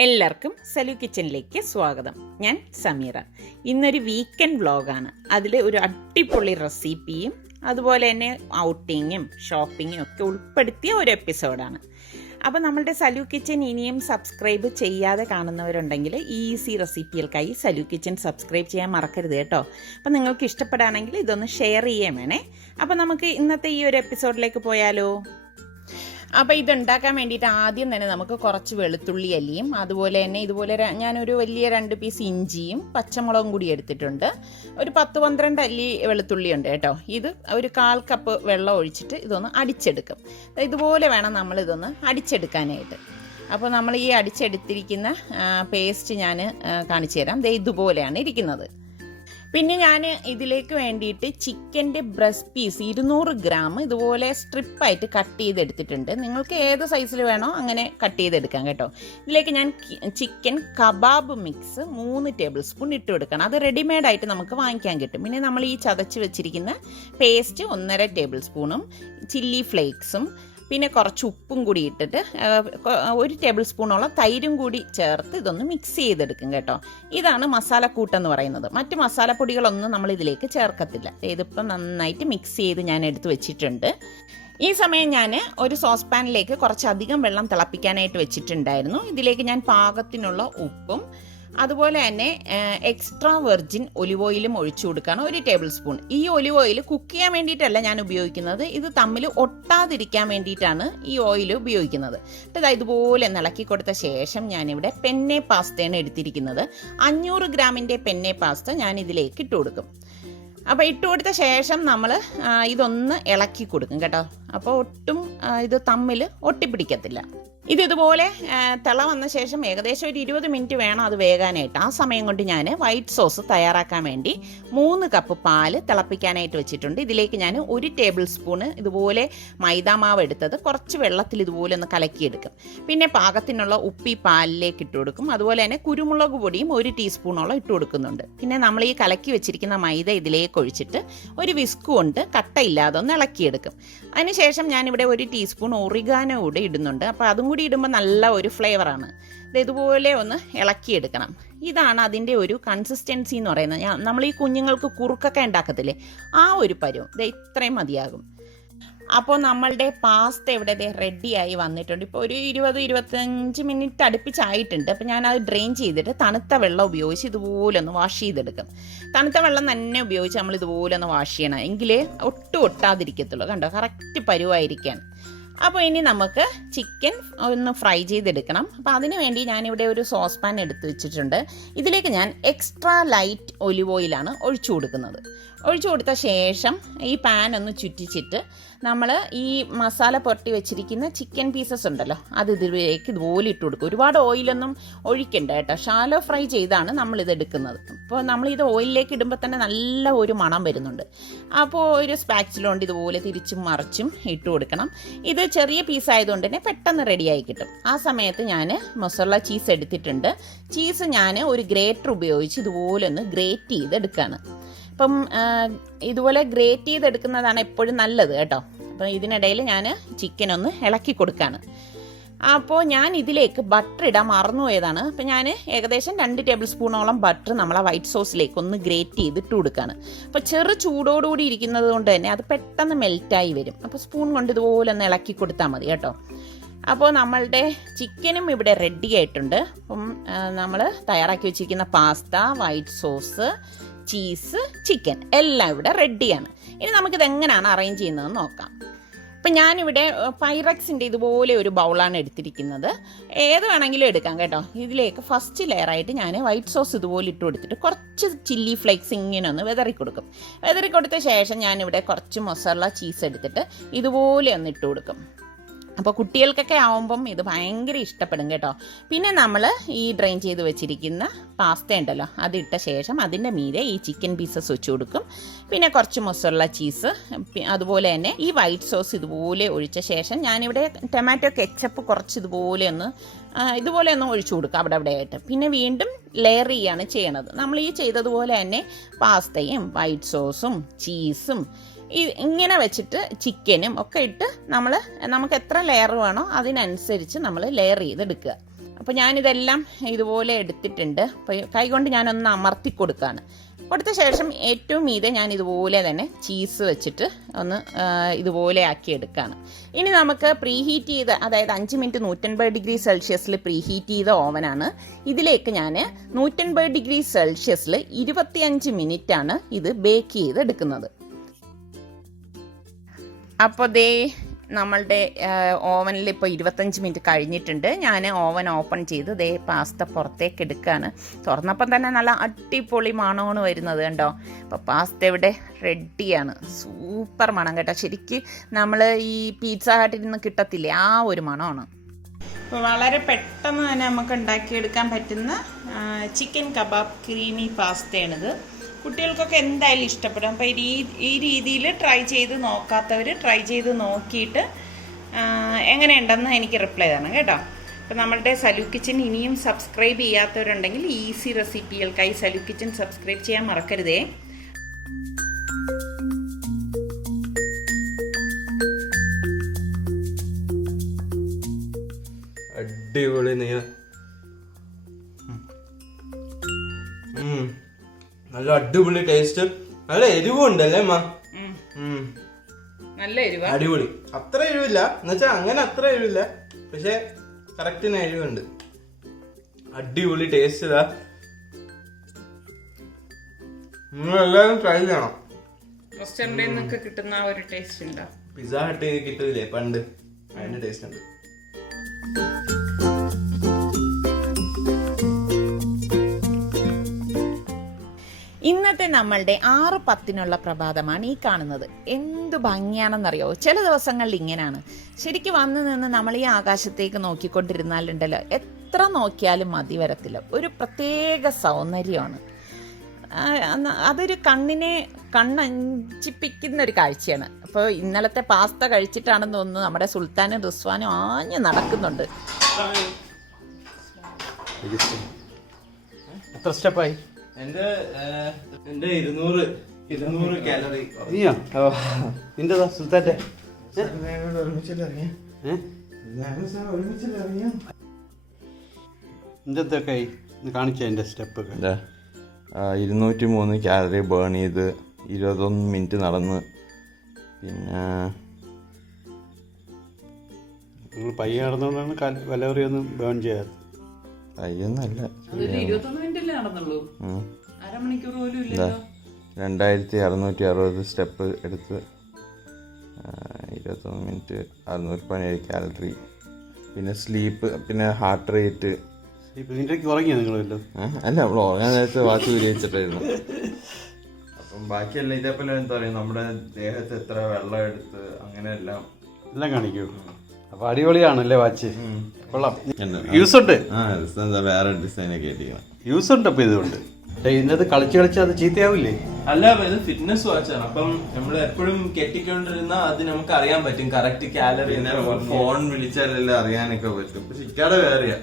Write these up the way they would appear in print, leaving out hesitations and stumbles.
എല്ലാവർക്കും സലു കിച്ചനിലേക്ക് സ്വാഗതം. ഞാൻ സമീറ. ഇന്നൊരു വീക്കെൻഡ് വ്ളോഗാണ്. അതിൽ ഒരു അടിപൊളി റെസിപ്പിയും അതുപോലെ തന്നെ ഔട്ടിങ്ങും ഷോപ്പിങ്ങും ഒക്കെ ഉൾപ്പെടുത്തിയ ഒരു എപ്പിസോഡാണ്. അപ്പോൾ നമ്മളുടെ സലു കിച്ചൻ ഇനിയും സബ്സ്ക്രൈബ് ചെയ്യാതെ കാണുന്നവരുണ്ടെങ്കിൽ ഈസി റെസിപ്പികൾക്കായി സലു കിച്ചൻ സബ്സ്ക്രൈബ് ചെയ്യാൻ മറക്കരുത് കേട്ടോ. അപ്പോൾ നിങ്ങൾക്ക് ഇഷ്ടപ്പെടുകയാണെങ്കിൽ ഇതൊന്ന് ഷെയർ ചെയ്യാൻ വേണേ. അപ്പോൾ നമുക്ക് ഇന്നത്തെ ഈ ഒരു എപ്പിസോഡിലേക്ക് പോയാലോ? അപ്പോൾ ഇതുണ്ടാക്കാൻ വേണ്ടിയിട്ട് ആദ്യം തന്നെ നമുക്ക് കുറച്ച് വെളുത്തുള്ളി അല്ലിയും അതുപോലെ തന്നെ ഇതുപോലെ ഞാനൊരു വലിയ 2 പീസ് ഇഞ്ചിയും പച്ചമുളകും കൂടി എടുത്തിട്ടുണ്ട്. ഒരു 10-12 അല്ലി വെളുത്തുള്ളി ഉണ്ട് കേട്ടോ. ഇത് ഒരു 1/4 കപ്പ് വെള്ളം ഒഴിച്ചിട്ട് ഇതൊന്ന് അടിച്ചെടുക്കും. ഇതുപോലെ വേണം നമ്മളിതൊന്ന് അടിച്ചെടുക്കാനായിട്ട്. അപ്പോൾ നമ്മൾ ഈ അടിച്ചെടുത്തിരിക്കുന്ന പേസ്റ്റ് ഞാൻ കാണിച്ചു തരാം. ഇതുപോലെയാണ് ഇരിക്കുന്നത്. പിന്നെ ഞാൻ ഇതിലേക്ക് വേണ്ടിയിട്ട് ചിക്കൻ്റെ ബ്രസ്റ്റ് പീസ് 200 ഗ്രാം ഇതുപോലെ സ്ട്രിപ്പായിട്ട് കട്ട് ചെയ്തെടുത്തിട്ടുണ്ട്. നിങ്ങൾക്ക് ഏത് സൈസിൽ വേണോ അങ്ങനെ കട്ട് ചെയ്തെടുക്കാം കേട്ടോ. ഇതിലേക്ക് ഞാൻ chicken kebab mix 3 table spoon ഇട്ട് കൊടുക്കണം. അത് റെഡിമെയ്ഡായിട്ട് നമുക്ക് വാങ്ങിക്കാൻ കിട്ടും. പിന്നെ നമ്മൾ ഈ ചതച്ച് വെച്ചിരിക്കുന്ന പേസ്റ്റ് 1.5 ടേബിൾ സ്പൂണും ചില്ലി ഫ്ലേക്സും പിന്നെ കുറച്ച് ഉപ്പും കൂടി ഇട്ടിട്ട് 1 ടേബിൾ സ്പൂണോളം തൈരും കൂടി ചേർത്ത് ഇതൊന്ന് മിക്സ് ചെയ്തെടുക്കും കേട്ടോ. ഇതാണ് മസാലക്കൂട്ടെന്ന് പറയുന്നത്. മറ്റ് മസാലപ്പൊടികളൊന്നും നമ്മൾ ഇതിലേക്ക് ചേർക്കത്തില്ല. ഇതിപ്പം നന്നായിട്ട് മിക്സ് ചെയ്ത് ഞാൻ എടുത്ത് വെച്ചിട്ടുണ്ട്. ഈ സമയം ഞാൻ ഒരു സോസ് പാനിലേക്ക് കുറച്ചധികം വെള്ളം തിളപ്പിക്കാനായിട്ട് വെച്ചിട്ടുണ്ടായിരുന്നു. ഇതിലേക്ക് ഞാൻ പാകത്തിനുള്ള ഉപ്പും അതുപോലെ തന്നെ എക്സ്ട്രാ വെർജിൻ ഒലിവ് ഓയിലും ഒഴിച്ചു കൊടുക്കുകയാണ് 1 ടേബിൾ സ്പൂൺ. ഈ ഒലിവ് ഓയിൽ കുക്ക് ചെയ്യാൻ വേണ്ടിയിട്ടല്ല ഞാൻ ഉപയോഗിക്കുന്നത്, ഇത് തമ്മിൽ ഒട്ടാതിരിക്കാൻ വേണ്ടിയിട്ടാണ് ഈ ഓയിൽ ഉപയോഗിക്കുന്നത്. ഇതുപോലെ ഇളക്കി കൊടുത്ത ശേഷം ഞാനിവിടെ പെന്നെ പാസ്തയാണ് എടുത്തിരിക്കുന്നത്. 500 ഗ്രാമിൻ്റെ പെന്നെ പാസ്ത ഞാൻ ഇതിലേക്ക് ഇട്ട് കൊടുക്കും. അപ്പോൾ ഇട്ട് കൊടുത്ത ശേഷം നമ്മൾ ഇതൊന്ന് ഇളക്കി കൊടുക്കും കേട്ടോ. അപ്പോൾ ഒട്ടും ഇത് തമ്മിൽ ഒട്ടിപ്പിടിക്കത്തില്ല. ഇതുപോലെ തിള വന്ന ശേഷം ഏകദേശം ഒരു 20 മിനിറ്റ് വേണം അത് വേകാനായിട്ട്. ആ സമയം കൊണ്ട് ഞാൻ വൈറ്റ് സോസ് തയ്യാറാക്കാൻ വേണ്ടി 3 കപ്പ് പാല് തിളപ്പിക്കാനായിട്ട് വെച്ചിട്ടുണ്ട്. ഇതിലേക്ക് ഞാൻ 1 ടേബിൾ സ്പൂണ് ഇതുപോലെ മൈദാമാവ് എടുത്തത് കുറച്ച് വെള്ളത്തിൽ ഇതുപോലെ ഒന്ന് കലക്കിയെടുക്കും. പിന്നെ പാകത്തിനുള്ള ഉപ്പി പാലിലേക്ക് ഇട്ട് കൊടുക്കും. അതുപോലെ തന്നെ കുരുമുളക് പൊടിയും 1 ടീസ്പൂണോളം ഇട്ട് കൊടുക്കുന്നുണ്ട്. പിന്നെ നമ്മൾ ഈ കലക്കി വെച്ചിരിക്കുന്ന മൈദ ഇതിലേക്ക് ഒഴിച്ചിട്ട് ഒരു വിസ്ക് കൊണ്ട് കട്ടയില്ലാതെ ഒന്ന് ഇളക്കിയെടുക്കും. അതിനുശേഷം ഞാനിവിടെ 1 ടീസ്പൂൺ ഒറിഗാനോ കൂടെ ഇടുന്നുണ്ട്. അപ്പോൾ അതും കൂടി ഇടുമ്പോൾ നല്ല ഒരു ഫ്ലേവറാണ്. ഇതുപോലെ ഒന്ന് ഇളക്കിയെടുക്കണം. ഇതാണ് അതിൻ്റെ ഒരു കൺസിസ്റ്റൻസി എന്ന് പറയുന്നത്. നമ്മൾ ഈ കുഞ്ഞുങ്ങൾക്ക് കുറുക്കൊക്കെ ഉണ്ടാക്കത്തില്ലേ, ആ ഒരു പരുവം. ഇത്രയും മതിയാകും. അപ്പോൾ നമ്മളുടെ പാസ്ത ഇവിടെ റെഡിയായി വന്നിട്ടുണ്ട്. ഇപ്പോൾ ഒരു 20-25 മിനിറ്റ് അടുപ്പിച്ചായിട്ടുണ്ട്. അപ്പോൾ ഞാനത് ഡ്രെയിൻ ചെയ്തിട്ട് തണുത്ത വെള്ളം ഉപയോഗിച്ച് ഇതുപോലെ ഒന്ന് വാഷ് ചെയ്തെടുക്കും. തണുത്ത വെള്ളം തന്നെ ഉപയോഗിച്ച് നമ്മൾ ഇതുപോലെ ഒന്ന് വാഷ് ചെയ്യണം, എങ്കിലേ ഒട്ടും ഒട്ടാതിരിക്കത്തുള്ളൂ. കണ്ടോ, കറക്റ്റ് പരുവായിരിക്കാൻ. അപ്പോൾ ഇനി നമുക്ക് ചിക്കൻ ഒന്ന് ഫ്രൈ ചെയ്തെടുക്കണം. അപ്പോൾ അതിന് വേണ്ടി ഞാനിവിടെ ഒരു സോസ് പാൻ എടുത്ത് വെച്ചിട്ടുണ്ട്. ഇതിലേക്ക് ഞാൻ എക്സ്ട്രാ ലൈറ്റ് ഒലിവ് ഓയിലാണ് ഒഴിച്ചു കൊടുക്കുന്നത്. ഒഴിച്ചു കൊടുത്ത ശേഷം ഈ പാൻ ഒന്ന് ചുറ്റിച്ചിട്ട് നമ്മൾ ഈ മസാല പുരട്ടി വെച്ചിരിക്കുന്ന ചിക്കൻ പീസസ് ഉണ്ടല്ലോ, അത് ഇതിലേക്ക് ഇതുപോലെ ഇട്ട് കൊടുക്കും. ഒരുപാട് ഓയിലൊന്നും ഒഴിക്കണ്ട കേട്ടോ. ഷാലോ ഫ്രൈ ചെയ്താണ് നമ്മളിത് എടുക്കുന്നത്. അപ്പോൾ നമ്മളിത് ഓയിലിലേക്ക് ഇടുമ്പോൾ തന്നെ നല്ല ഒരു മണം വരുന്നുണ്ട്. അപ്പോൾ ഒരു സ്പാച്ചിലുകൊണ്ട് ഇതുപോലെ തിരിച്ചും മറിച്ചും ഇട്ട് കൊടുക്കണം. ഇത് ചെറിയ പീസ് ആയതുകൊണ്ട് തന്നെ പെട്ടെന്ന് റെഡിയായി കിട്ടും. ആ സമയത്ത് ഞാൻ മൊസറല്ല ചീസ് എടുത്തിട്ടുണ്ട്. ചീസ് ഞാൻ ഒരു ഗ്രേറ്റർ ഉപയോഗിച്ച് ഇതുപോലെ ഒന്ന് ഗ്രേറ്റ് ചെയ്തെടുക്കുകയാണ്. അപ്പം ഇതുപോലെ ഗ്രേറ്റ് ചെയ്തെടുക്കുന്നതാണ് എപ്പോഴും നല്ലത് കേട്ടോ. അപ്പം ഇതിനിടയിൽ ഞാൻ ചിക്കൻ ഒന്ന് ഇളക്കി കൊടുക്കുകയാണ്. അപ്പോൾ ഞാൻ ഇതിലേക്ക് ബട്ടർ ഇടാൻ മറന്നുപോയതാണ്. അപ്പം ഞാൻ ഏകദേശം 2 ടേബിൾ സ്പൂണോളം ബട്ടർ നമ്മളെ വൈറ്റ് സോസിലേക്ക് ഒന്ന് ഗ്രേറ്റ് ചെയ്തിട്ട് കൊടുക്കുകയാണ്. അപ്പോൾ ചെറു ചൂടോടുകൂടി ഇരിക്കുന്നത് കൊണ്ട് തന്നെ അത് പെട്ടെന്ന് മെൽറ്റായി വരും. അപ്പോൾ സ്പൂൺ കൊണ്ട് ഇതുപോലെ ഒന്ന് ഇളക്കി കൊടുത്താൽ മതി കേട്ടോ. അപ്പോൾ നമ്മളുടെ ചിക്കനും ഇവിടെ റെഡി ആയിട്ടുണ്ട്. അപ്പം നമ്മൾ തയ്യാറാക്കി വെച്ചിരിക്കുന്ന pasta, white sauce, cheese, chicken എല്ലാം ഇവിടെ റെഡിയാണ്. ഇനി നമുക്കിത് എങ്ങനെയാണ് അറേഞ്ച് ചെയ്യുന്നതെന്ന് നോക്കാം. അപ്പം ഞാനിവിടെ പൈറക്സിൻ്റെ ഇതുപോലെ ഒരു ബൗളാണ് എടുത്തിരിക്കുന്നത്. ഏത് വേണമെങ്കിലും എടുക്കാം കേട്ടോ. ഇതിലേക്ക് ഫസ്റ്റ് ലെയറായിട്ട് ഞാൻ വൈറ്റ് സോസ് ഇതുപോലെ ഇട്ട് കൊടുത്തിട്ട് കുറച്ച് ചില്ലി ഫ്ലേക്സ് ഇങ്ങനെ ഒന്ന് വെതറി കൊടുക്കും. വെതറി കൊടുത്ത ശേഷം ഞാനിവിടെ കുറച്ച് മൊസറല്ല ചീസ് എടുത്തിട്ട് ഇതുപോലെ ഒന്ന് ഇട്ട് കൊടുക്കും. അപ്പോൾ കുട്ടികൾക്കൊക്കെ ആവുമ്പം ഇത് ഭയങ്കര ഇഷ്ടപ്പെടും കേട്ടോ. പിന്നെ നമ്മൾ ഈ ഡ്രെയിൻ ചെയ്ത് വെച്ചിരിക്കുന്ന പാസ്ത ഉണ്ടല്ലോ, അതിട്ട ശേഷം അതിൻ്റെ മീതെ ഈ ചിക്കൻ പീസസ് വെച്ച് കൊടുക്കും. പിന്നെ കുറച്ച് മൊസറല്ല ചീസ്, അതുപോലെ തന്നെ ഈ വൈറ്റ് സോസ് ഇതുപോലെ ഒഴിച്ച ശേഷം ഞാനിവിടെ ടൊമാറ്റോ കെച്ചപ്പ് കുറച്ച് ഇതുപോലെ ഒന്ന് ഒഴിച്ചു കൊടുക്കുക അവിടെ ആയിട്ട്. പിന്നെ വീണ്ടും ലെയർ ചെയ്യാണ് ചെയ്യണത്. നമ്മൾ ഈ ചെയ്തതുപോലെ തന്നെ പാസ്തയും വൈറ്റ് സോസും ചീസും ഇങ്ങനെ വെച്ചിട്ട് ചിക്കനും ഒക്കെ ഇട്ട് നമുക്ക് എത്ര ലെയർ വേണോ അതിനനുസരിച്ച് നമ്മൾ ലെയർ ചെയ്തെടുക്കുക. അപ്പോൾ ഞാനിതെല്ലാം ഇതുപോലെ എടുത്തിട്ടുണ്ട്. അപ്പോൾ കൈകൊണ്ട് ഞാനൊന്ന് അമർത്തി കൊടുക്കുകയാണ്. കൊടുത്ത ശേഷം ഏറ്റവും മീതെ ഞാൻ ഇതുപോലെ തന്നെ ചീസ് വെച്ചിട്ട് ഒന്ന് ഇതുപോലെ ആക്കി എടുക്കുകയാണ്. ഇനി നമുക്ക് പ്രീഹീറ്റ് ചെയ്ത, അതായത് 5 മിനിറ്റ് 150 ഡിഗ്രി സെൽഷ്യസിൽ പ്രീഹീറ്റ് ചെയ്ത ഓവനാണ്. ഇതിലേക്ക് ഞാൻ 150 ഡിഗ്രി സെൽഷ്യസിൽ 25 മിനിറ്റാണ് ഇത് ബേക്ക് ചെയ്തെടുക്കുന്നത്. അപ്പോൾ ദേ നമ്മളുടെ ഓവനിൽ ഇപ്പോൾ 25 മിനിറ്റ് കഴിഞ്ഞിട്ടുണ്ട്. ഞാൻ ഓവൻ ഓപ്പൺ ചെയ്ത് ദേ പാസ്ത പുറത്തേക്ക് എടുക്കുകയാണ്. തുറന്നപ്പം തന്നെ നല്ല അടിപൊളി മണമാണ് വരുന്നത് കണ്ടോ. അപ്പോൾ പാസ്ത ഇവിടെ റെഡിയാണ്. സൂപ്പർ മണം കേട്ടോ. ശരിക്ക് നമ്മൾ ഈ പിസ്സ ഹട്ടിൽ നിന്ന് കിട്ടത്തില്ലേ, ആ ഒരു മണമാണ്. അപ്പോൾ വളരെ പെട്ടെന്ന് തന്നെ നമുക്ക് ഉണ്ടാക്കിയെടുക്കാൻ പറ്റുന്ന ചിക്കൻ കബാബ് ക്രീമി പാസ്തയാണിത്. കുട്ടികൾക്കൊക്കെ എന്തായാലും ഇഷ്ടപ്പെടും. അപ്പോൾ ഈ രീതിയിൽ ട്രൈ ചെയ്ത് നോക്കാത്തവർ ട്രൈ ചെയ്ത് നോക്കിയിട്ട് എങ്ങനെയുണ്ടെന്ന് എനിക്ക് റിപ്ലൈ തരണം കേട്ടോ. അപ്പോൾ നമ്മളുടെ സലു കിച്ചൻ ഇനിയും സബ്സ്ക്രൈബ് ചെയ്യാത്തവരുണ്ടെങ്കിൽ ഈസി റെസിപ്പികൾക്കായി സലു കിച്ചൻ സബ്സ്ക്രൈബ് ചെയ്യാൻ മറക്കരുതേ. അടിപൊളി നല്ല അടിപൊളി ടേസ്റ്റ്. നല്ല എരിവുണ്ടല്ലേ അമ്മ? നല്ല എരിവ്, അടിപൊളി. അത്ര എരിവില്ല എന്നുവെച്ചാൽ അങ്ങനെ അത്ര എരിവില്ല, പക്ഷെ കറക്റ്റിന് എരിവുണ്ട്. അടിപൊളി ടേസ്റ്റ് ഇതാ. നിങ്ങൾ എല്ലാവരും ട്രൈ ചെയ്യണം. റെസ്റ്റോറന്റിൽ നിന്നൊക്കെ കിട്ടുന്ന ആ ഒരു ടേസ്റ്റ് ഉണ്ടോ? പിസ്സ ഹട്ട് കിട്ടില്ലേ പണ്ട്, അതിന്റെ ടേസ്റ്റ് ഉണ്ട്. ഇന്നത്തെ നമ്മളുടെ 6:10 പ്രഭാതമാണ് ഈ കാണുന്നത്. എന്ത് ഭംഗിയാണെന്നറിയോ. ചില ദിവസങ്ങളിൽ ഇങ്ങനെയാണ്. ശരിക്കും വന്ന് നിന്ന് നമ്മൾ ഈ ആകാശത്തേക്ക് നോക്കിക്കൊണ്ടിരുന്നാലുണ്ടല്ലോ, എത്ര നോക്കിയാലും മതി വരത്തില്ല. ഒരു പ്രത്യേക സൗന്ദര്യമാണ്. അതൊരു കണ്ണഞ്ചിപ്പിക്കുന്ന ഒരു കാഴ്ചയാണ്. അപ്പോൾ ഇന്നലത്തെ പാസ്ത കഴിച്ചിട്ടാണെന്ന് തോന്നുന്നു നമ്മുടെ സുൽത്താനും റിസ്വാനും ആഞ്ഞ് നടക്കുന്നുണ്ട്. എത്ര സ്റ്റെപ്പായി? എന്റെ 200 കാലറി. നിന്റെതാ സുൽത്താന്റെ? നിന്റെന്തൊക്കെ കാണിച്ച എന്റെ സ്റ്റെപ്പ്? 203 കാലറി ബേൺ ചെയ്ത് 21 മിനിറ്റ് നടന്ന്. പിന്നെ നിങ്ങൾ പയ്യെ നടന്നുകൊണ്ടാണ് കലോറിയൊന്നും ബേൺ ചെയ്യാത്തത്. പയ്യൊന്നല്ല, 2660 സ്റ്റെപ്പ് എടുത്ത് 21 മിനിറ്റ് 617 കാലറി. പിന്നെ സ്ലീപ്പ്, പിന്നെ ഹാർട്ട് റേറ്റ്. ഉറങ്ങിയ നിങ്ങളല്ലോ? അല്ല, നമ്മൾ ഉറങ്ങാൻ നേരത്തെ വാച്ച് ഉപയോഗിച്ചിട്ടായിരുന്നു. അപ്പം ബാക്കിയല്ല ഇതേപോലെ എന്താ പറയുക, നമ്മുടെ ദേഹത്ത് എത്ര വെള്ളം എടുത്ത് അങ്ങനെയെല്ലാം എല്ലാം കാണിക്കൂ. അപ്പൊ അടിപൊളിയാണല്ലേ വാച്ച്? കൊള്ളാം. യൂസ് ഉണ്ട്. വേറെ ഡിസൈനൊക്കെ ആയിരിക്കണം. യൂസ് ഉണ്ട്. അപ്പൊ ഇതുകൊണ്ട് ഇന്നത് കളിച്ച് അത് ചീത്തയാവില്ലേ? അല്ല, ഇത് ഫിറ്റ്നസ് വാച്ചാണ്. അപ്പം നമ്മൾ എപ്പോഴും കെട്ടിക്കൊണ്ടിരുന്ന അത് നമുക്ക് അറിയാൻ പറ്റും കറക്റ്റ് കാലറി. ഫോൺ വിളിച്ചാലെല്ലാം അറിയാനൊക്കെ പറ്റും. പക്ഷെ ഇക്കാടെ വേറെയാ.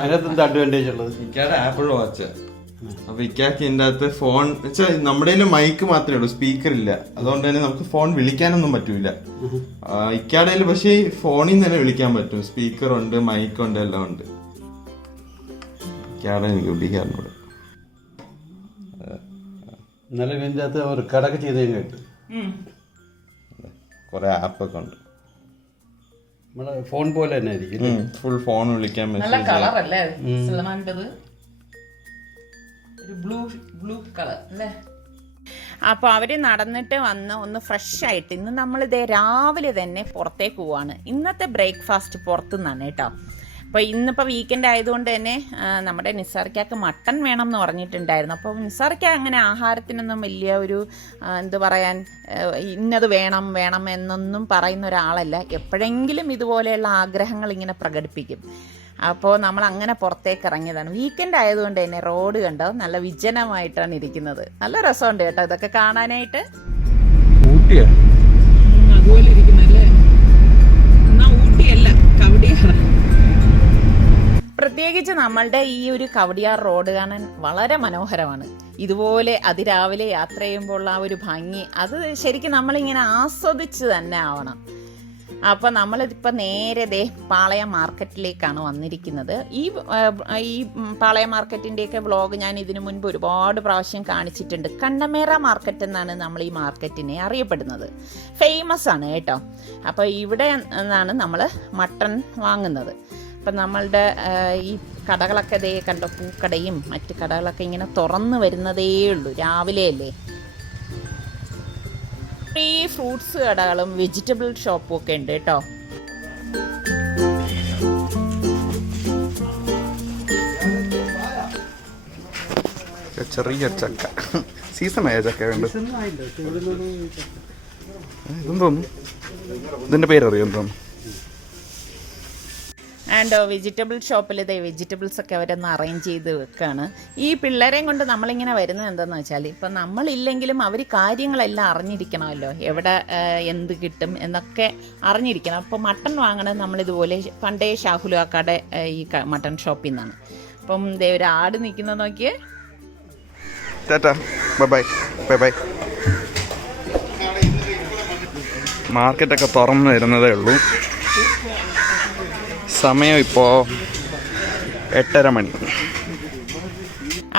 അതിനകത്ത് അഡ്വാൻറ്റേജ് ഉള്ളത് ഇക്കാടെ ആപ്പിൾ വാച്ച്. അപ്പൊ ഇക്കാക്ക് ഇതിന്റെ അകത്ത് ഫോൺ വെച്ചാൽ നമ്മുടെ മൈക്ക് മാത്രമേ ഉള്ളൂ, സ്പീക്കർ ഇല്ല. അതുകൊണ്ട് തന്നെ നമുക്ക് ഫോൺ വിളിക്കാനൊന്നും പറ്റൂല. ഇക്കാടേല് പക്ഷേ ഫോണിൽ നിന്ന് തന്നെ വിളിക്കാൻ പറ്റും. സ്പീക്കർ ഉണ്ട്, മൈക്കുണ്ട്, എല്ലാം ഉണ്ട്. ഇക്കാടെ ഉപയോഗിക്കാറുണ്ട്. ഇന്നലെ ഇതിന്റെ അകത്ത് റെക്കോർഡൊക്കെ ചെയ്ത് കേട്ടു. കുറെ ആപ്പൊക്കെ ഉണ്ട്. നമ്മളെ ഫോൺ പോലെ തന്നെ ആയിരിക്കും. ഫുൾ ഫോൺ വിളിക്കാൻ പറ്റും. ബ്ലൂ കളർ അല്ലേ? അപ്പോൾ അവർ നടന്നിട്ട് വന്ന് ഒന്ന് ഫ്രഷ് ആയിട്ട് ഇന്ന് നമ്മളിതേ രാവിലെ തന്നെ പുറത്തേക്ക് പോവാണ്. ഇന്നത്തെ ബ്രേക്ക്ഫാസ്റ്റ് പുറത്തുനിന്നാണ് കേട്ടോ. അപ്പോൾ ഇന്നിപ്പോൾ വീക്കെൻഡ് ആയതുകൊണ്ട് തന്നെ നമ്മുടെ നിസാർക്കാക്ക് മട്ടൺ വേണം എന്ന് പറഞ്ഞിട്ടുണ്ടായിരുന്നു. അപ്പോൾ നിസാർക്ക അങ്ങനെ ആഹാരത്തിനൊന്നും വലിയ ഒരു എന്ത് പറയാൻ, ഇന്നത് വേണം വേണം എന്നൊന്നും പറയുന്ന ഒരാളല്ല. എപ്പോഴെങ്കിലും ഇതുപോലെയുള്ള ആഗ്രഹങ്ങൾ ഇങ്ങനെ പ്രകടിപ്പിക്കും. അപ്പോൾ നമ്മൾ അങ്ങനെ പുറത്തേക്ക് ഇറങ്ങിയതാണ്. വീക്കെൻഡ് ആയതുകൊണ്ട് തന്നെ റോഡ് കണ്ടോ നല്ല വിജനമായിട്ടാണ് ഇരിക്കുന്നത്. നല്ല രസമുണ്ട് കേട്ടോ ഇതൊക്കെ കാണാനായിട്ട്. അതുപോലെ ഇരിക്കുന്നല്ലേ? എന്നാ ഊട്ടിയല്ല, കവടിയാർ. പ്രത്യേകിച്ച് നമ്മളുടെ ഈ ഒരു കവടിയാർ റോഡ് കാണാൻ വളരെ മനോഹരമാണ്. ഇതുപോലെ അതിരാവിലെ യാത്ര ചെയ്യുമ്പോൾ ആ ഒരു ഭംഗി, അത് ശരിക്കും നമ്മളിങ്ങനെ ആസ്വദിച്ച് തന്നെ ആവണം. അപ്പോൾ നമ്മളിതിപ്പോൾ നേരെ ദേ പാളയം മാർക്കറ്റിലേക്കാണ് വന്നിരിക്കുന്നത്. ഈ പാളയം മാർക്കറ്റിൻ്റെയൊക്കെ വ്ളോഗ് ഞാൻ ഇതിനു മുൻപ് ഒരുപാട് പ്രാവശ്യം കാണിച്ചിട്ടുണ്ട്. കണ്ണമേറ മാർക്കറ്റ് എന്നാണ് നമ്മൾ ഈ മാർക്കറ്റിനെ അറിയപ്പെടുന്നത്. ഫേമസ് ആണ് കേട്ടോ. അപ്പോൾ ഇവിടെ നിന്നാണ് നമ്മൾ മട്ടൺ വാങ്ങുന്നത്. അപ്പം നമ്മളുടെ ഈ കടകളൊക്കെ ദേ കണ്ടോ, പൂക്കടയും മറ്റ് കടകളൊക്കെ ഇങ്ങനെ തുറന്നു വരുന്നതേ ഉള്ളൂ, രാവിലെ അല്ലേ. ഈ ഫ്രൂട്ട്സ് കടകളും വെജിറ്റബിൾ ഷോപ്പും ഒക്കെ ഉണ്ട് കേട്ടോ. ചെറിയ ചക്ക, സീസണായ ചക്ക ഉണ്ട്. ഇതെന്തോന്നു, ഇതിന്റെ പേരറിയോ എന്തോന്നു? ആൻഡ് വെജിറ്റബിൾ ഷോപ്പിൽ ഇതേ വെജിറ്റബിൾസ് ഒക്കെ അവരൊന്ന് അറേഞ്ച് ചെയ്ത് വെക്കുകയാണ്. ഈ പിള്ളേരെയും കൊണ്ട് നമ്മളിങ്ങനെ വരുന്നത് എന്താണെന്ന് വെച്ചാൽ, ഇപ്പം നമ്മളില്ലെങ്കിലും അവർ കാര്യങ്ങളെല്ലാം അറിഞ്ഞിരിക്കണമല്ലോ, എവിടെ എന്ത് കിട്ടും എന്നൊക്കെ അറിഞ്ഞിരിക്കണം. അപ്പോൾ മട്ടൺ വാങ്ങണത് നമ്മളിതുപോലെ പണ്ടേ ഷാഹുലാക്കയുടെ ഈ മട്ടൺ ഷോപ്പിൽ നിന്നാണ്. അപ്പം ഇതേ ഒരു ആട് നിൽക്കുന്നത് നോക്കിയേ. Tata, bye bye bye bye. മാർക്കറ്റൊക്കെ തുറന്നു വരുന്നതേ ഉള്ളൂ. സമയം ഇപ്പോൾ 8:30 മണി.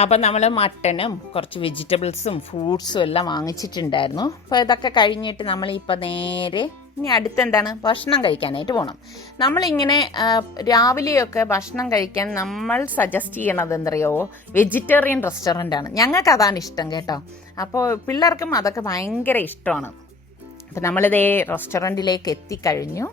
അപ്പം നമ്മൾ മട്ടനും കുറച്ച് വെജിറ്റബിൾസും ഫ്രൂട്ട്സും എല്ലാം വാങ്ങിച്ചിട്ടുണ്ടായിരുന്നു. അപ്പോൾ ഇതൊക്കെ കഴിഞ്ഞിട്ട് നമ്മളിപ്പോൾ നേരെ ഇനി അടുത്തെന്താണ്, ഭക്ഷണം കഴിക്കാനായിട്ട് പോകണം. നമ്മളിങ്ങനെ രാവിലെയൊക്കെ ഭക്ഷണം കഴിക്കാൻ നമ്മൾ സജസ്റ്റ് ചെയ്യണത് എന്തറിയോ, വെജിറ്റേറിയൻ റെസ്റ്റോറൻ്റാണ്. ഞങ്ങൾക്ക് അതാണ് ഇഷ്ടം കേട്ടോ. അപ്പോൾ പിള്ളേർക്കും അതൊക്കെ ഭയങ്കര ഇഷ്ടമാണ്. അപ്പോൾ നമ്മളിതേ റെസ്റ്റോറൻറ്റിലേക്ക് എത്തിക്കഴിഞ്ഞു.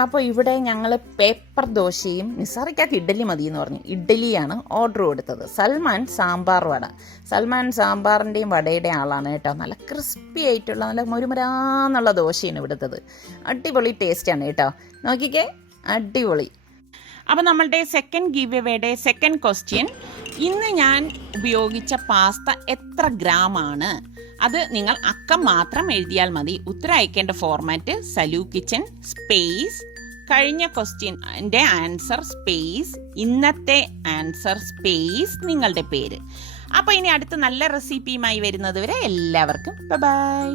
അപ്പോൾ ഇവിടെ ഞങ്ങൾ പേപ്പർ ദോശയും, നിസാറിക്കാക്ക് ഇഡ്ഡലി മതി എന്ന് പറഞ്ഞു, ഇഡ്ഡലിയാണ് ഓർഡർ കൊടുത്തത്. സൽമാൻ സാമ്പാർ വട. സൽമാൻ സാമ്പാറിൻ്റെയും വടയുടെയും ആളാണ് കേട്ടോ. നല്ല ക്രിസ്പി ആയിട്ടുള്ള നല്ല മുരുമുരാന്നുള്ള ദോശയാണ് ഇവിടുത്തത്. അടിപൊളി ടേസ്റ്റാണ് കേട്ടോ, നോക്കിക്കേ, അടിപൊളി. അപ്പോൾ നമ്മളുടെ സെക്കൻഡ് ഗീവ് എവേയുടെ സെക്കൻഡ് ക്വസ്റ്റ്യൻ, ഇന്ന് ഞാൻ ഉപയോഗിച്ച പാസ്ത എത്ര ഗ്രാമാണ്? അത് നിങ്ങൾ അക്കം മാത്രം എഴുതിയാൽ മതി. ഉത്തരം അയക്കേണ്ട ഫോർമാറ്റ് സലു കിച്ചൻ സ്പേസ് കഴിഞ്ഞ ക്വസ്റ്റ്യൻ്റെ ആൻസർ സ്പേസ് ഇന്നത്തെ ആൻസർ സ്പേസ് നിങ്ങളുടെ പേര്. അപ്പോൾ ഇനി അടുത്ത നല്ല റെസിപ്പിയുമായി വരുന്നത് വരെ എല്ലാവർക്കും ബൈ ബൈ.